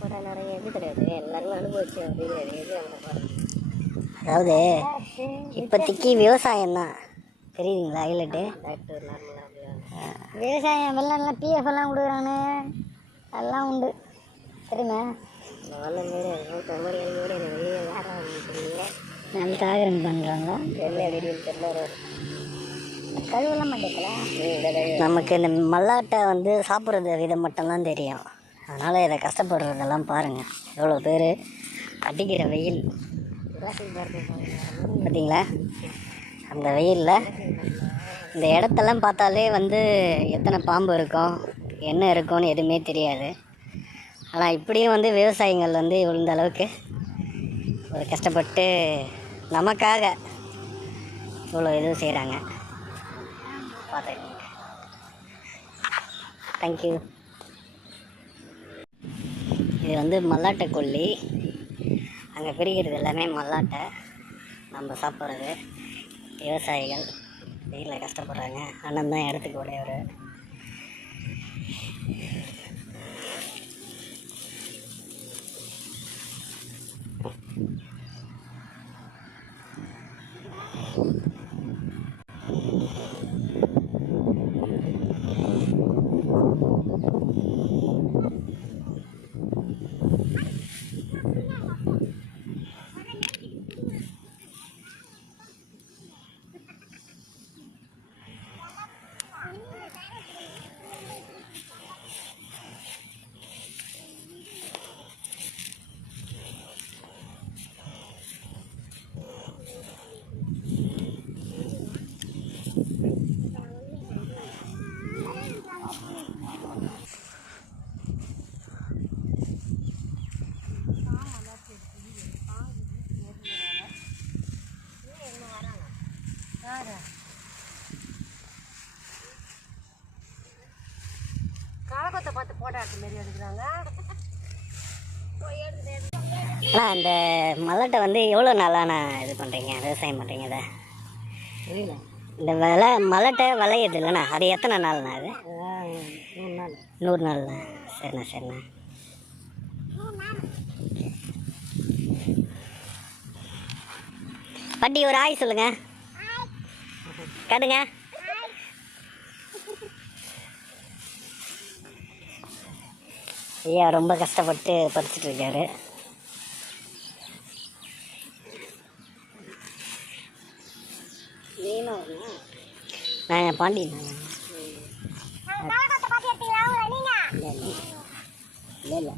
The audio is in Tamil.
போட்டால் நிறைய இது கிடையாது, எல்லாருமே அனுபவிச்சு அப்படின்னு. அதாவது இப்போதைக்கு விவசாயம் தான் தெரியுதுங்களா ஹைலைட்டு. விவசாயம் வெள்ளம்லாம் பிஎஃப் எல்லாம் கொடுக்குறானு அதெல்லாம் உண்டு தெரியுமா. நல்ல தாகரம் பண்ணுறாங்க. கழுவெல்லாம் மாட்டேங்கல. நமக்கு இந்த மல்லாட்டை வந்து சாப்பிட்றது விதம் மட்டும்தான் தெரியும். அதனால் இதை கஷ்டப்படுறதெல்லாம் பாருங்கள். எவ்வளோ பேர் அடிக்கிற வெயில் பார்த்தீங்களா. அந்த வெயிலில் இந்த இடத்தெல்லாம் பார்த்தாலே வந்து எத்தனை பாம்பு இருக்கும் என்ன இருக்கும்னு எதுவுமே தெரியாது. ஆனால் இப்படியும் வந்து விவசாயிகள் வந்து இந்த அளவுக்கு ஒரு கஷ்டப்பட்டு நமக்காக இவ்வளோ இதுவும் செய்கிறாங்க. பார்த்துக்கோங்க. தேங்க்யூ. இது வந்து மல்லாட்டை கொல்லி. அங்கே பிரிக்கிறது எல்லாமே மல்லாட்டை. நம்ம சாப்பிட்றது. விவசாயிகள் வெயிலில் கஷ்டப்படுறாங்க. அண்ணன் தான் இடத்துக்கு உடையவர். காலகத்தை பார்த்து போட்டாட்டு மாரி எடுக்கிறாங்க. ஆனால் அந்த மல்லாட்டை வந்து எவ்வளோ நாளாக நான் இது பண்ணுறீங்க விவசாயம் பண்ணுறீங்க? இதை இந்த மல்லாட்டை விளையுது இல்லைண்ணா, அது எத்தனை நாள்ண்ணா? அது 100 நாள். 100 நாள்ண்ணா. சரிண்ணா சரிண்ணா. பாட்டி ஒரு ஆய் சொல்லுங்க. காட்டுங்க. ஐயா ரொம்ப கஷ்டப்பட்டு பறிச்சுட்டு இருக்காரு. நான் பாண்டி இல்லை இல்லை